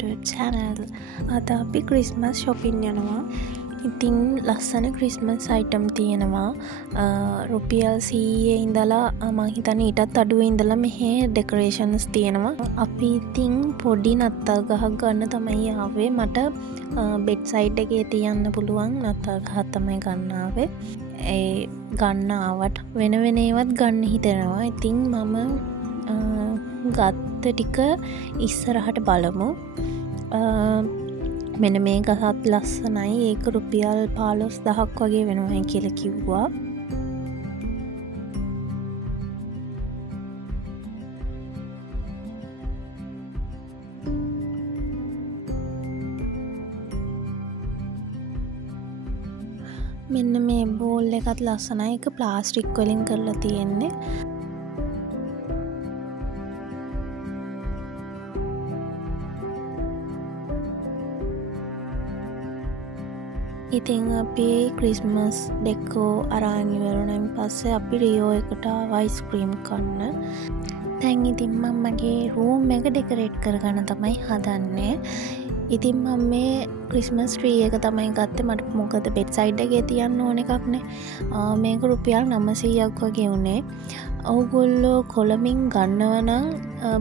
to channel. අද අපි Christmas shopping යනවා. ඉතින් ලස්සන ක්‍රිස්මස් item තියෙනවා. රුපියල් 100 ඉඳලා මම හිතන්නේ ඊටත් අඩුවේ ඉඳලා මෙහි decorations තියෙනවා. අපි ඉතින් පොඩි නත්තල් ගහක් ගන්න තමයි ආවේ. මට bedside එකේ තියන්න පුළුවන් නත්තල් ගහක් තමයි ගන්න ආවේ. ඒ ගන්න ආවට වෙන වෙන ඒවත් ගන්න හිතෙනවා. ඉතින් මම ගත්ත ටික ඉස්සරහට බලමු. මෙන්න මේ ගහත් ලස්සනයි. ඒක රුපියල් 15000ක් වගේ වෙනවා කියලා කිව්වා. මෙන්න මේ බෝල් එකත් ලස්සනයි. ඒක ප්ලාස්ටික් වලින් කරලා තියෙන්නේ. ඉතින් අපි ක්‍රිස්මස් ඩෙකෝ අරන් ඉවරුණාන් පස්සේ අපි රියෝ එකට ආවා අයිස්ක්‍රීම් කන්න. දැන් ඉතින් මම මගේ රූම් එක ඩෙකොරේට් කරගන්න තමයි හදන්නේ. ඉතින් මම මේ ක්‍රිස්මස් ට්‍රී එක තමයි ගත්තේ. මට මොකද බෙඩ් සයිඩ් එකේ තියන්න ඕන එකක් නේ. මේක රුපියල් 900ක් වගේ උනේ. ඔයගොල්ලෝ කොළමින් ගන්නව නම්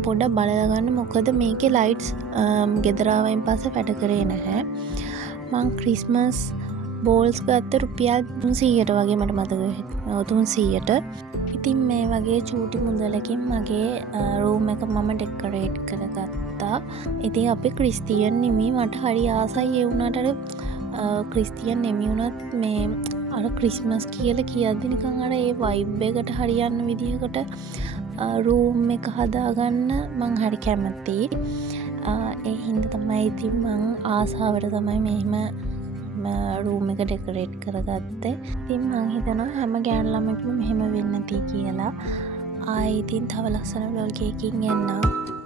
පොඩ්ඩක් බලලා ගන්න. මොකද මේකේ ලයිට්ස් ගෙදර ආවයින් පස්සේ වැඩ කරේ නැහැ. මං ක්‍රිස්මස් බෝල්ස් ගත්ත රුපියල් 300ට වගේ මට මතක 300ට. ඉතින් මේ වගේ චූටි මුදලකින් මගේ රූම් එක මම ඩෙකොරේට් කරගත්තා. ඉතින් අපි ක්‍රිස්තියන් නෙමෙයි. මට හරි ආසයි ඒ වුණාට ක්‍රිස්තියන් නෙමෙයි වුණත් මේ අර ක්‍රිස්මස් කියලා කියද්දි නිකන් අර ඒ වයිබ් එකට හරියන්න විදිහකට රූම් එක හදාගන්න මං හරි කැමතියි. ඒ හින්දා තමයි ඉතින් මං ආසාවට තමයි මෙහෙම රූම් එක ඩෙකොරේට් කරගත්තේ. ඉතින් මං හිතනවා හැම ගෑනු ළමයෙක්ම මෙහෙම වෙන්න ඇති කියලා. ඉතින් තව ලස්සන vlog එකකින් එන්නම්.